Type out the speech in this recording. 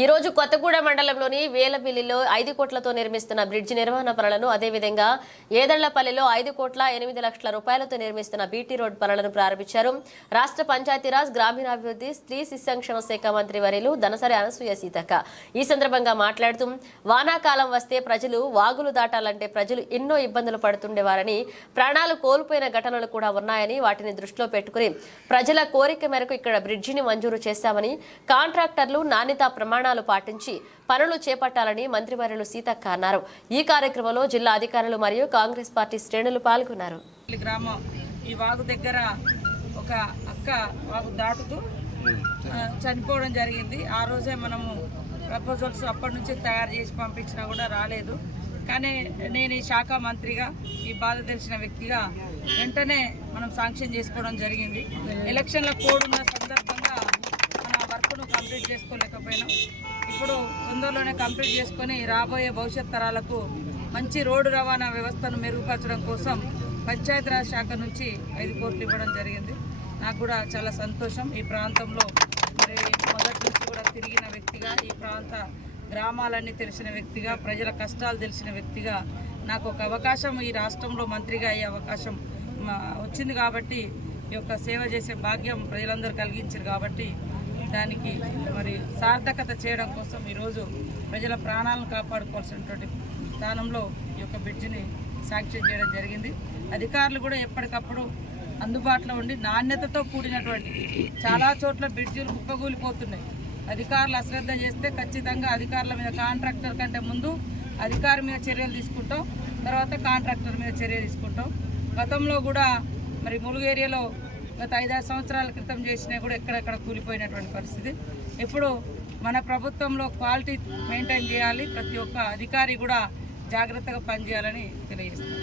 ఈ రోజు కొత్తగూడ మండలంలోని వేలబిల్లిలో 5 కోట్లతో నిర్మిస్తున్న బ్రిడ్జి నిర్మాణ పనులను అదేవిధంగా ఏదళ్లపల్లిలో 5 కోట్ల 8 లక్షల రూపాయలతో నిర్మిస్తున్న బీటీ రోడ్ పనులను ప్రారంభించారు. రాష్ట్ర పంచాయతీరాజ్ గ్రామీణాభివృద్ధి స్త్రీ శిశు సంక్షేమ శాఖ మంత్రి వర్యులు దనసరి అనసూయ సీతక్క ఈ సందర్భంగా మాట్లాడుతూ వానాకాలం వస్తే ప్రజలు వాగులు దాటాలంటే ప్రజలు ఎన్నో ఇబ్బందులు పడుతుండేవారని, ప్రాణాలు కోల్పోయిన ఘటనలు కూడా ఉన్నాయని, వాటిని దృష్టిలో పెట్టుకుని ప్రజల కోరిక మేరకు ఇక్కడ బ్రిడ్జిని మంజూరు చేశామని, కాంట్రాక్టర్లు నాణ్యతా ప్రమాణాలు పాటించి పనులు చేపట్టాలని మంత్రివర్యులు సీతక్క అన్నారు. ఈ కార్యక్రమంలో జిల్లా అధికారులు మరియు కాంగ్రెస్ పార్టీ శ్రేణులు పాల్గొన్నారు. గ్రామం ఈ వాగు దగ్గర ఒక అక్క వాగు దాటుతూ చనిపోవడం జరిగింది. ఆ రోజే మనము ప్రపోజల్స్ అప్పటి నుంచి తయారు చేసి పంపించినా కూడా రాలేదు. కానీ నేను ఈ శాఖ మంత్రిగా, ఈ బాధ తెలిసిన వ్యక్తిగా వెంటనే మనం శాంక్షన్ చేసుకోవడం జరిగింది. ఎలక్షన్ల కోడ్ ఉన్న సందర్భంగా మన వర్క్ను కంప్లీట్ చేసుకోలేకపోయినాం. ఇప్పుడు తొందరలోనే కంప్లీట్ చేసుకొని రాబోయే భవిష్యత్ తరాలకు మంచి రోడ్డు రవాణా వ్యవస్థను మెరుగుపరచడం కోసం పంచాయతీరాజ్ శాఖ నుంచి 5 కోట్లు ఇవ్వడం జరిగింది. నాకు కూడా చాలా సంతోషం. ఈ ప్రాంతంలో మరి మొదటి నుంచి కూడా తిరిగిన వ్యక్తిగా, ఈ ప్రాంత గ్రామాలన్నీ తెలిసిన వ్యక్తిగా, ప్రజల కష్టాలు తెలిసిన వ్యక్తిగా నాకు ఒక అవకాశం ఈ రాష్ట్రంలో మంత్రిగా అయ్యే అవకాశం వచ్చింది. కాబట్టి ఈ యొక్క సేవ చేసే భాగ్యం ప్రజలందరూ కలిగించారు. కాబట్టి దానికి మరి సార్థకత చేయడం కోసం ఈరోజు ప్రజల ప్రాణాలను కాపాడుకోవాల్సినటువంటి స్థానంలో ఈ యొక్క బ్రిడ్జిని శాంక్షన్ చేయడం జరిగింది. అధికారులు కూడా ఎప్పటికప్పుడు అందుబాటులో ఉండి నాణ్యతతో కూడినటువంటి, చాలా చోట్ల బ్రిడ్జిలు కుప్పగూలిపోతున్నాయి. అధికారులు అశ్రద్ధ చేస్తే ఖచ్చితంగా అధికారుల మీద, కాంట్రాక్టర్ కంటే ముందు అధికారి మీద చర్యలు తీసుకుంటాం, తర్వాత కాంట్రాక్టర్ మీద చర్య తీసుకుంటాం. గతంలో కూడా మరి ములుగు ఏరియాలో గత 5-6 సంవత్సరాల క్రితం చేసినా కూడా ఎక్కడెక్కడ కూలిపోయినటువంటి పరిస్థితి. ఇప్పుడు మన ప్రభుత్వంలో క్వాలిటీ మెయింటైన్ చేయాలి, ప్రతి ఒక్క అధికారి కూడా జాగ్రత్తగా పనిచేయాలని తెలియజేస్తాం.